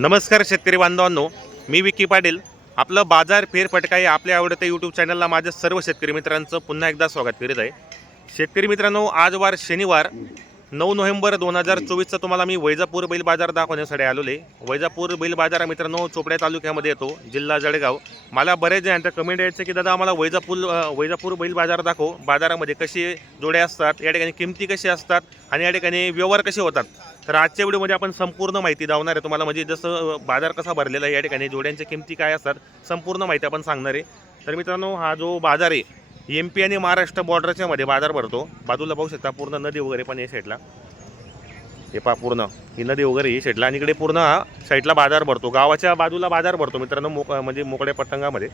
नमस्कार शेतकरी बांधवांनो मी विकी पाटील. आपलं बाजार फेरफटका हे आपल्या आवडत्या यूट्यूब चॅनलला माझ्या सर्व शेतकरी मित्रांचं पुन्हा एकदा स्वागत करीत आहे. शेतकरी मित्रांनो आज वार शनिवार. नऊ नोव्हेंबर दोन हजार चोवीसचा तुम्हाला मी वैजापूर बैल बाजार दाखवण्यासाठी आलोले वैजापूर बैल बाजार मित्रांनो चोपड्या तालुक्यामध्ये येतो जिल्हा जळगाव. मला बरेच जणांचं कमेंट यायचं की दादा आम्हाला वैजापूर वैजापूर बैल बाजार दाखव. बाजारामध्ये कशी जोड्या असतात या ठिकाणी किमती कशी असतात आणि या ठिकाणी व्यवहार कसे होतात? तर आजच्या व्हिडिओमध्ये आपण संपूर्ण माहिती दावणार आहे. तुम्हाला म्हणजे जसं बाजार कसा भरलेला आहे या ठिकाणी जोड्यांच्या किमती काय असतात संपूर्ण माहिती आपण सांगणार आहे. तर मित्रांनो हा जो बाजार आहे एम पी आणि महाराष्ट्र बॉर्डरच्या मध्ये बाजार भरतो. बाजूला पाहू शकता पूर्ण नदी वगैरे पण आहे साईडला हे पा पूर्ण. ही नदी वगैरे ही साईडला आणि इकडे पूर्ण साईडला बाजार भरतो. गावाच्या बाजूला बाजार भरतो मित्रांनो मोक म्हणजे मोकळ्या पतंगामध्ये.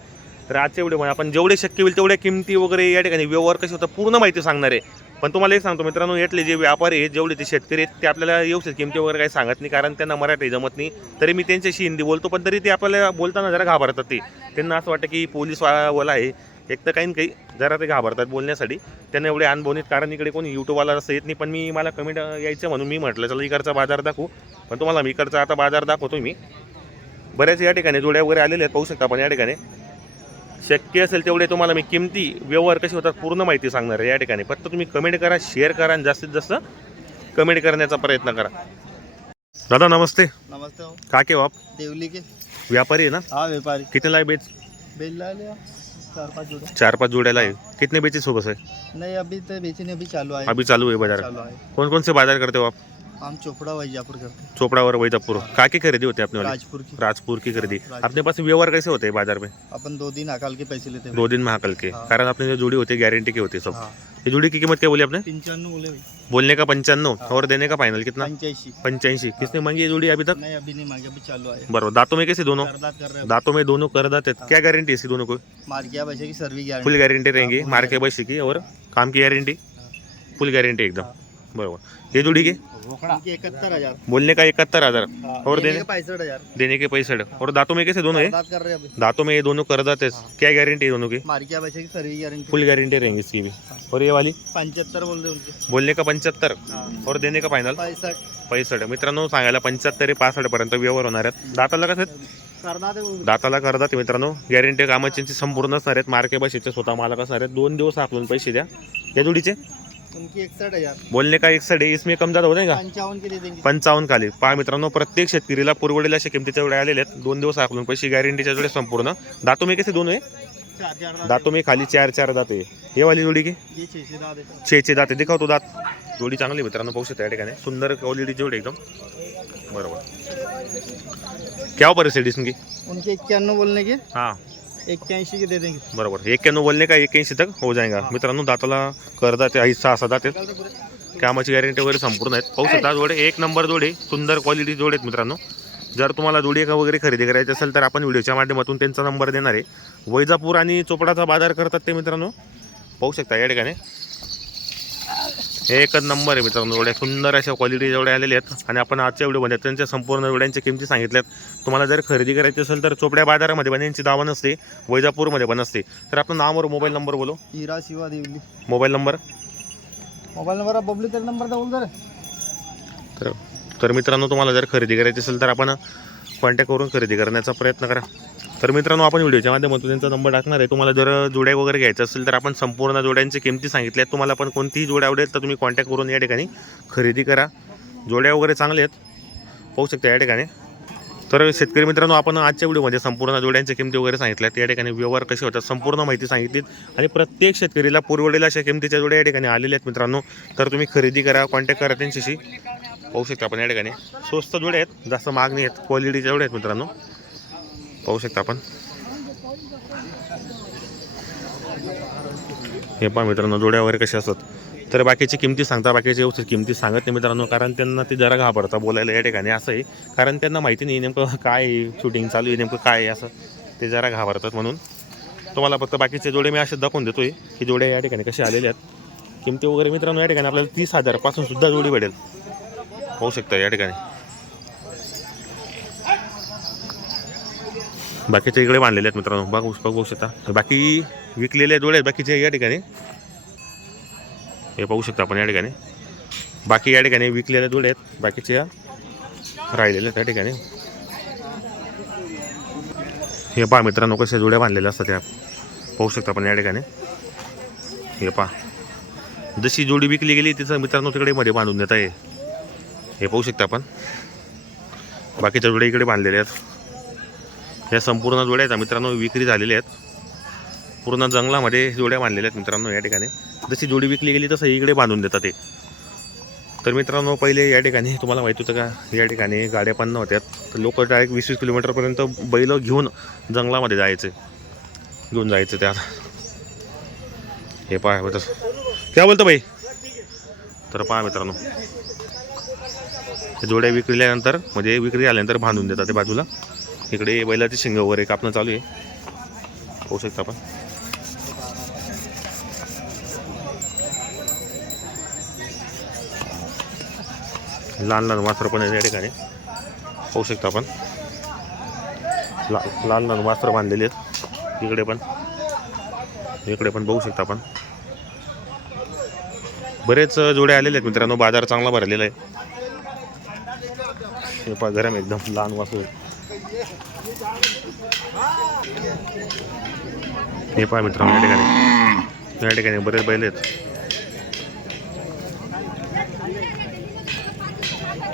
तर आजच्या व्हिडिओमध्ये आपण जेवढे शक्य होईल तेवढ्या किमती वगैरे या ठिकाणी व्यवहार कसे होतं पूर्ण माहिती सांगणार आहे. पण तुम्हाला एक सांगतो मित्रांनो यातले जे व्यापारी आहेत जेवढे ते शेतकरी आहेत ते आपल्याला येऊ किमती वगैरे काही सांगत नाही. कारण त्यांना मराठी जमत नाही. तरी मी त्यांच्याशी हिंदी बोलतो पण तरी ते आपल्याला बोलताना जरा घाबरतात ते. त्यांना असं वाटतं की पोलीस वाला आहे. एक तर काही काही जरा ते घाबरतात बोलण्यासाठी. त्यांना एवढे अनुभव नाहीत कारण इकडे कोणी यूट्यूबवाला असं येत नाही पण मी मला कमेंट यायचं म्हणून मी म्हटलं चला इकडचा बाजार दाखवू. पण तुम्हाला मी इकडचा आता बाजार दाखवतो मी. बऱ्याच या ठिकाणी जोड्या वगैरे आलेल्या आहेत पाहू शकता पण या ठिकाणी. शक्य असेल तेवढे तुम्हाला मी किमती व्यवहार कसे होतात पूर्ण माहिती सांगणार आहे या ठिकाणी. फक्त तुम्ही कमेंट करा शेअर करा आणि जास्तीत जास्त कमेंट करण्याचा प्रयत्न करा. दादा नमस्ते. नमस्ते हो. का के हो देवली के. व्यापारी है ना? हाँ व्यापारी. कितने लाए बेच? बेच ला लिया चार पाँच जोड़े चार पाच जोड्या लाए कितने बेचे सुबह से नहीं अभी तो बेचने अभी चालू आए अभी चालू है बाज़ार. चालू कौन कौन से बाज़ार करते हो आप? हम चोपड़ा वैजापुर करते. चोपड़ा और वैजापुर. का की खरीदी होती है अपने हैं राजपुर की राजपुर. की खरीदी अपने पास व्यवहार कैसे होते हैं बाज़ार में? अपन दो दिन अकाल के पैसे लेते. हैं दो दिन महाकाल के हाँ। कारण अपने जो जुड़ी होती है गारंटी की होती है सब. हाँ. ये जोड़ी की कीमत क्या बोली आपने? पंचानवे बोले बोलने का पंचानवे हाँ। और देने का फाइनल कितना? पंचाईसी किसने मांगी है जोड़ी अभी तक? नहीं अभी नहीं मांगे अभी चालू आए बरोबर दांतों में कैसे दोनों? करदात कर रहे हैं। दांतों में दोनों कर दाते क्या गारंटी है इसकी दोनों को? मार किया पैसे की सर्वी गारंटी फुल गारंटी रहेंगी full मार के बस की और काम की गारंटी फुल गारंटी एकदम। बरोबर। ये जोड़ी की? इकहत्तर हज़ार। बोलने का इकहत्तर हज़ार। हाँ, और देने पैंसठ हज़ार। देने के पैसे और दांतों में कैसे दोनों है? हैं दांतों में ये दोनों कर दाते क्या गारंटी है दोनों की? मार किया पैसे की सर्वी गारंटी फुल गारंटी रहेंगी इसकी भी। और ये वाली? पंचहत्तर बोल उनके बोलने का पंच्याहत्तर? और देने का फायनल पैंसठ. पैसठ. मित्रांनो सांगायला पंच्याहत्तर पासष्ट पर्यंत व्यवहार होणार आहेत. दाताला कसं आहेत? भी। दाताला करतात मित्रांनो. गॅरंटी कामाची संपूर्ण असणार आहेत. मार्के बशीचे स्वतः मालक असणार आहेत. दोन दिवस आपल्याला पैसे द्या. या जोडीचे? उनकी इकसठ हजार बोलने का एक सडे इसमें कम जादा होते का? पंचावन के दे देंगे पंचावन्न खाली. पहा मित्रांनो प्रत्येक शेतकरीला पुरवडेल अशा किमतीच्या जोड्या आलेल्या आहेत. दोन दिवस आपण पैसे गॅरंटीच्या जोड्या संपूर्ण. दातो मी कसे दोन आहे? दांत दातो मी खाली चार चार दाते. हे वाली जोडी की? दांत. छे छे दाते. दिखावतो दात. जोडी चांगली आहे मित्रांनो पाहू शकता या ठिकाणी. सुंदर क्वालिटी जोडी एकदम. बरोबर. क्या परिस्थिती इसकी उनके इक्यानवे बोलने के? हां. इक्यासी के दे देंगे बरोबर. एक्क्याण्णव बोलणे का एक्याऐंशी तक? हो जाएगा मित्रांनो दाताला करदाते आई सहा सहा दाते. कामाची गॅरंटी वगैरे संपूर्ण आहेत. पाहू शकता जोडे. एक नंबर जोडे. सुंदर क्वालिटी जोडे आहेत मित्रांनो. जर तुम्हाला जोडी का वगैरे खरेदी करायची असेल तर आपण व्हिडिओच्या माध्यमातून त्यांचा नंबर देणार आहे. वैजापूर आणि चोपडाचा बाजार करतात ते मित्रांनो. पाहू शकता या ठिकाणी. हे एकच नंबर आहे मित्रांनो जोड्या सुंदर अशा क्वालिटी जोड्या आलेल्या आहेत. आणि आपण आजच्या व्हिडिओमध्ये त्यांच्या संपूर्ण जोड्यांच्या किमती सांगितल्यात. तुम्हाला जर खरेदी करायची असेल तर चोपड्या बाजारामध्ये पण यांची दावा नसते वैजापूरमध्ये पण असते तर आपलं नाव और मोबाईल नंबर बोलो. Heera Shiva Devli. Mobile number. Mobile number Babli तेरा नंबर बोल तर तर मित्रांनो तुम्हाला जर खरेदी करायची असेल तर आपण कॉन्टॅक्ट करून खरेदी करण्याचा प्रयत्न करा. तर मित्रांनो आपण व्हिडिओच्या माध्यमातून त्यांचा नंबर टाकणार आहे. तुम्हाला जर जोड्या वगैरे घ्यायचं असेल तर आपण संपूर्ण जोड्यांची किमती सांगितल्या आहेत. तुम्हाला पण कोणतीही जोड्या आवडेल तर तुम्ही कॉन्टॅक्ट करून या ठिकाणी खरेदी करा. जोड्या वगैरे चांगले आहेत. पाहू शकता या ठिकाणी. तर शेतकरी मित्रांनो आपण आजच्या व्हिडिओमध्ये संपूर्ण जोड्यांच्या किमती वगैरे सांगितल्या आहेत. या ठिकाणी व्यवहार कसे होतात संपूर्ण माहिती सांगितली आणि प्रत्येक शेतकरीला पुरवडेल अशा किमतीच्या जोड्या या ठिकाणी आलेल्या आहेत मित्रांनो. तर तुम्ही खरेदी करा कॉन्टॅक्ट करा त्यांच्याशी. पाहू शकता आपण या ठिकाणी. स्वस्त जोडे आहेत जास्त मागणी आहेत क्वालिटीचे जोडे आहेत मित्रांनो. पाहू शकता आपण. हे पहा मित्रांनो जोड्या वगैरे कसे असतात. तर बाकीची किमती सांगता बाकीची व्यवस्थित किमती सांगत नाही मित्रांनो कारण त्यांना ते जरा घाबरता बोलायला या ठिकाणी असं आहे कारण त्यांना माहिती नाही नेमकं काय शूटिंग चालू आहे नेमकं काय आहे असं. ते जरा घाबरतात म्हणून. तुम्हाला फक्त बाकीचे जोडे मी असे दाखवून देतोय की जोड्या या ठिकाणी कसे आलेल्या आहेत. किमती वगैरे मित्रांनो या ठिकाणी आपल्याला तीस हजारपासून सुद्धा जोडी भेटेल. पाहू शकता या ठिकाणी. बाकीच्या इकडे बांधलेले आहेत मित्रांनो. बघू बघू शकता. बाकी विकलेले जोडे आहेत बाकीचे या ठिकाणी. हे पाहू शकता आपण या ठिकाणी. बाकी या ठिकाणी विकलेल्या जोडे आहेत. बाकीचे या राहिलेले आहेत या ठिकाणी. हे पहा मित्रांनो कशा जोड्या बांधलेल्या असतात त्या पाहू शकता आपण या ठिकाणी. हे पहा. जशी जोडी विकली गेली तिचं मित्रांनो तिकडे मध्ये बांधून देता ये हे पाहू शकता आपण. बाकीच्या जोड्या इकडे बांधलेल्या आहेत. ह्या संपूर्ण जोड्या आहेत. मित्रांनो विक्री झालेल्या आहेत. पूर्ण जंगलामध्ये जोड्या बांधलेल्या आहेत मित्रांनो या ठिकाणी. जशी जोडी विकली गेली तसं इकडे बांधून देतात ते. तर मित्रांनो पहिले या ठिकाणी तुम्हाला माहिती होतं का या ठिकाणी गाड्या पण नव्हत्या तर लोक डायरेक्ट वीस वीस किलोमीटरपर्यंत बैल घेऊन जंगलामध्ये जायचे. घेऊन जायचं त्यात. हे पाय तसं काय बोलतो बाई तर पहा मित्रांनो. त्या जोड्या विक्रील्यानंतर म्हणजे विक्री आल्यानंतर बांधून देतात ते बाजूला. इकडे बैलाचे शिंग वगैरे कापणं चालू आहे. पाहू शकतं आपण. लहान लहान वासरं पण आहे या ठिकाणी. पाहू शकतं आपण. ला लहान लहान वासरं बांधलेली आहेत. इकडे पण. इकडे पण बघू शकता आपण. बरेच जोडे आलेले आहेत मित्रांनो. बाजार चांगला भरलेला आहे. हे पहा गरम एकदम लहान वासू आहे. हे पहा मित्रांनो या ठिकाणी. या ठिकाणी बरेच बैल आहेत.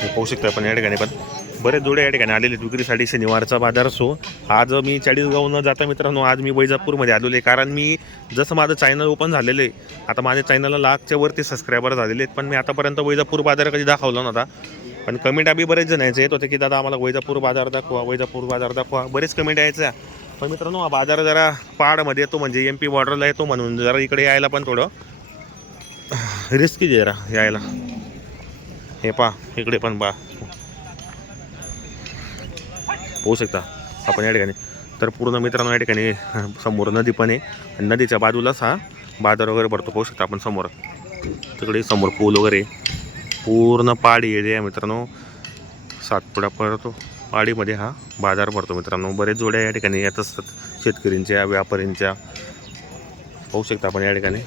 हे पाहू शकता आपण या ठिकाणी पण. बरेच जोडे या ठिकाणी आलेले आहेत. विक्रीसाठी शनिवारचा बाजार असो. आज मी चाळीसगावनं जाता मित्रांनो. आज मी वैजापूरमध्ये आलेलो आहे. कारण मी जसं माझं चॅनल ओपन झालेलं आहे आता माझ्या चॅनलला लाखच्या वरती सबस्क्रायबर झालेले आहेत. पण मी आतापर्यंत वैजापूर बाजार कधी दाखवला नव्हता. पण कमेंट आम्ही बरेच जण यायचे. येत होते की दादा आम्हाला वैजापूर बाजार दाखवा वैजापूर बाजार दाखवा. बरेच कमेंट यायच्या. पण मित्रांनो हा बाजार जरा पहाडमध्ये येतो म्हणजे एम पी बॉर्डरला येतो म्हणून. जरा इकडे यायला पण थोडं रिस्की जरा यायला. हे पा इकडे पण पा होऊ शकता आपण या ठिकाणी. तर पूर्ण मित्रांनो या ठिकाणी समोर नदी पण आहे. आणि नदीच्या बाजूलाच हा बाजार वगैरे भरतो. पाहू शकता आपण समोर. तिकडे समोर पूल वगैरे पूर्ण पाडी एरिया आहे मित्रांनो. सातपुडा पडतो. पाडीमध्ये हा बाजार भरतो मित्रांनो. बरेच जोड्या या ठिकाणी येत असतात. शेतकऱ्यांच्या व्यापाऱ्यांच्या. पाहू शकता आपण या ठिकाणी.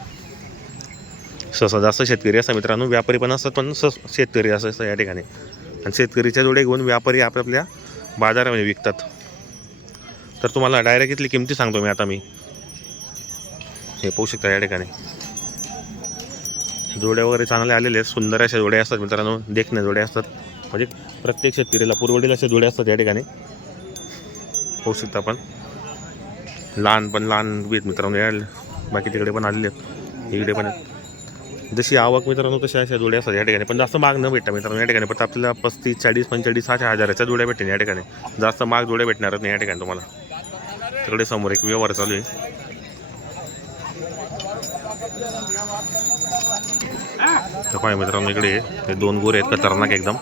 सहसा जास्त शेतकरी असतात मित्रांनो. व्यापारी पण असतात पण स शेतकरी असं असतं या ठिकाणी. आणि शेतकरीच्या जोड्या घेऊन व्यापारी आपापल्या बाजारामध्ये विकतात. तर तुम्हाला डायरेक्ट इथली किमती सांगतो मी आता मी. हे पाहू शकता या ठिकाणी. जोड्या वगैरे चांगले आलेले आहेत. सुंदर अशा जोड्या असतात मित्रांनो. देखण्या जोड्या असतात. म्हणजे प्रत्येक शेतकरीला पुरवडील अशा जोड्या असतात या ठिकाणी. होऊ शकता आपण. लहान पण लहान बी मित्रांनो. या बाकी तिकडे पण आलेले आहेत. इकडे पण जशी आवक मित्रांनो तशा अशा जोड्या असतात या ठिकाणी. पण जास्त माग न भेटता मित्रांनो या ठिकाणी. पण आपल्याला पस्तीस चाळीस पंचेचाळीस सहाशे हजाराच्या जोड्या भेटेल या ठिकाणी. जास्त माग जोड्या भेटणार नाही या ठिकाणी तुम्हाला. तिकडे समोर एक व्यवहार चालू आहे. तर पाय मित्रांनो इकडे हे दोन गोरे आहेत खतरनाक एकदम.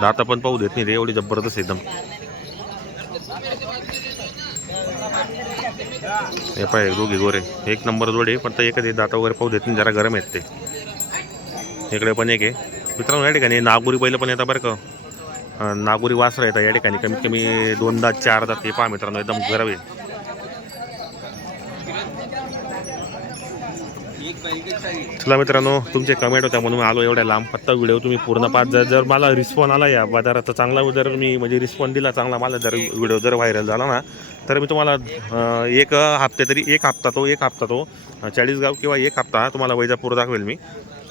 दात पण पाहू देत नाही रे एवढी जबरदस्त एकदम. हे पाय दोघे गोरे. एक नंबर जोडे पण तर एकच दाता वगैरे पाहू देत नाही जरा गरम आहेत ते. इकडे पण एक आहे. मित्रांनो या ठिकाणी नागुरी पहिलं पण येतात बरं का. अं, नागुरी वासरा येतात या ठिकाणी. कमीत कमी दोन दात चार दात ते पहा मित्रांनो एकदम गरम आहे. चला मित्रांनो तुमचे कमेंट होत्या म्हणून आलो एवढ्या लांब. पत्ता व्हिडिओ तुम्ही पूर्ण पाच जर जर मला रिस्पॉन्स आला या बाजाराचा चांगला जर मी म्हणजे रिस्पॉन्स दिला चांगला मला जर व्हिडिओ जर व्हायरल झाला ना तर मी तुम्हाला एक हप्ते तरी एक हप्ता तो एक हप्ता तो चाळीसगाव किंवा एक हप्ता तुम्हाला वैजापूर दाखवेल मी.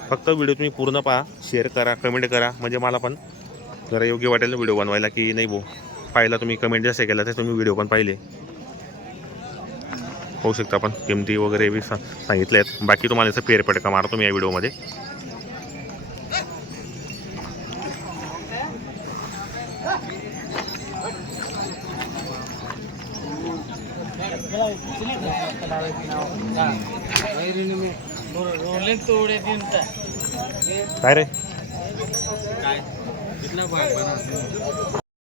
फक्त व्हिडिओ तुम्ही पूर्ण पहा शेअर करा कमेंट करा. म्हणजे मला पण जरा योग्य वाटेल व्हिडिओ बनवायला की नाही भाऊ पाहिला तुम्ही कमेंट जसे केला ते तुम्ही व्हिडिओ पण पाहिले. होऊ शकता आपण. किमती वगैरे बी सांगितल्या आहेत. बाकी तुम्हाला याचं फेरफटका मारतो मी या व्हिडिओमध्ये. काय रे?